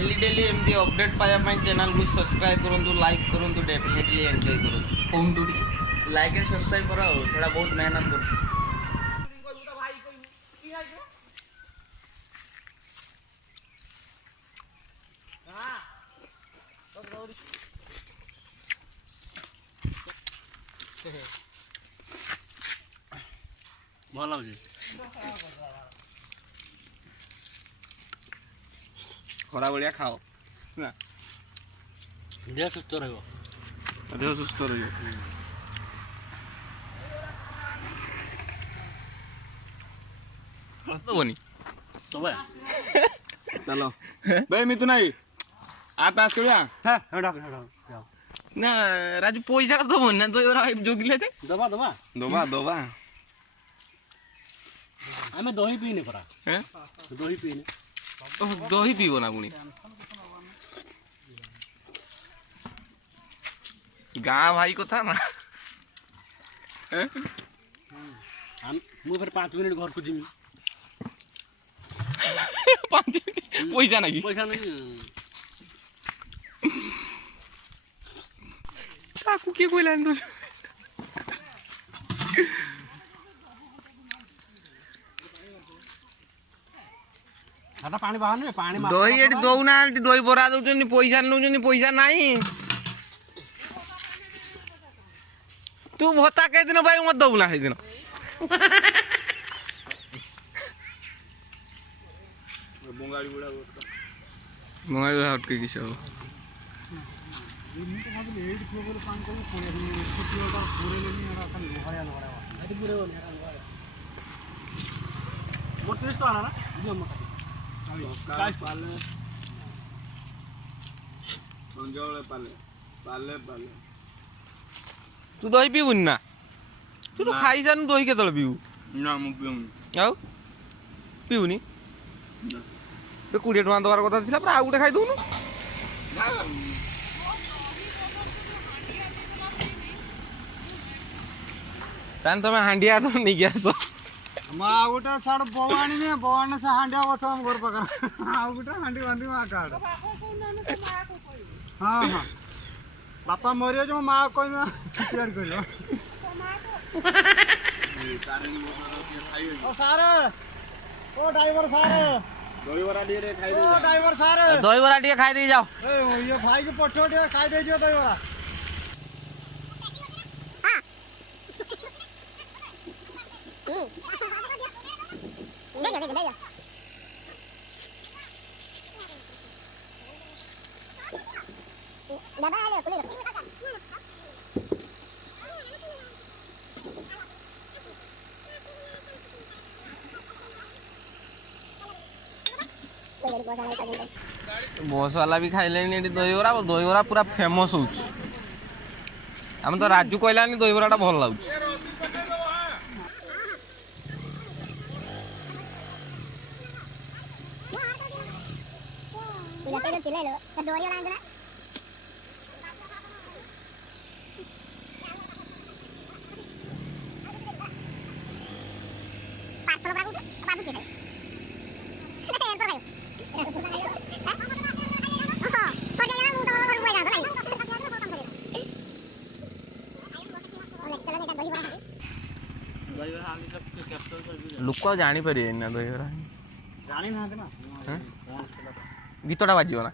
daily daily एमती update पाया channel को सब्सक्राइब करूँ लाइक करूँ डेफिनेटली एंजॉय करूँ कौन तू लाइक एंड सब्सक्राइब करो थोड़ा बहुत मेहनत कर ଭଲ ଲାଗୁଛି ଖରା ଭଳିଆ ଖାଅ ନା ଦେହ ସୁସ୍ଥ ରହିବ ଦେହ ସୁସ୍ଥ ରହିବ ଦବନି ତବେ चलो भाई मिथुन आई आ ताश खेलिया ना राजू पैसा तो दबो ना तो जोगिले थे दबा दबा दबा दबा आमे दही पीने परा हैं दही पीने तो दही पीबो ना पुणी गाँ भाई को था ना मु फिर 5 मिनट घर को जिमी 5 मिनट पैसा नहीं काकू के कोई लाइन हाटा पानी बाहर नहीं पानी दही एटी दौना दही बरा दउछनी पैसा नउछनी पैसा नहीं तू भत्ता के दिन भाई मत दउना है दिन बंगाली बुढ़ा हटके किस हो तू दही पीबुनि ना तू तो खाई सानु दही के पीबू ना मु पिउनी आउ पीबुनि 20 टଙ୍କା दबार कथा थिला पर आउ गुटे खाई दउनु तान तमे हांडिया तो नहीं गयासो मा गोटा साड बवाणी में बवाणी से हांडिया बसम घर पकर आ गोटा हांडी बांधी मा काड हां हां बापा मरियो जो मा कोई ना तैयार करियो ओ सारे ओ ड्राइवर सारे दही बरा दिए खाई दे ओ ड्राइवर सारे दही बरा टिके खाई दे जाओ ए ये भाई के पठो टिके खाई दे जो दही बरा बस वाला भी खाइले दहीबरा पूरा फेमस हो आम तो राजू कहलानी दहीबराटा भल लगुच लोक जानी पारे ना दहीबरा जानी ना ना गीतटा बाजियो ना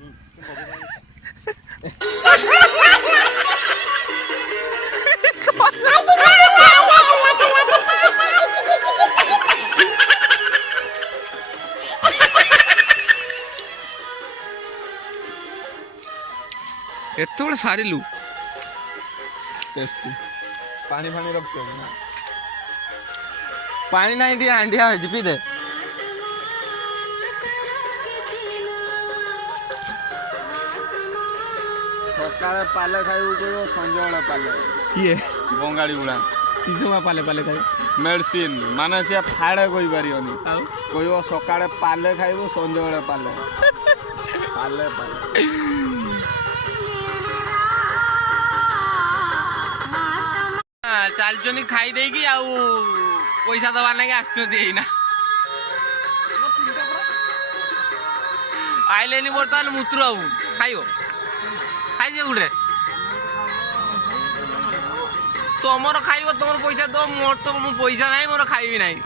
एत बड़े सारिलु टेस्टी पानी फानी रखते हो ना पानी ना टी हांडिया पी दे सकाळे पाले खाइबू कहबो संजे बेले पाले किए बंगाली बुढ़ा किसमा पाले पाले खाई मेडिसिन माने से फाड़े कहि पारियोनी कहबो सकाळे पाले खाइबू संजे बेले पाले पाले पाले चलचनी खाई देगी आउ पैसा दबा लगे आसना ପାଇଲେନି ବର୍ତ୍ତମାନ ମୁତୁର ହବୁ ଖାଇବ ଖାଇଦିଅ ଗୋଟେ ତମର ଖାଇବ ତମର ପଇସା ଦବ ମୋର ତ ମୁଁ ପଇସା ନାହିଁ ମୋର ଖାଇବି ନାହିଁ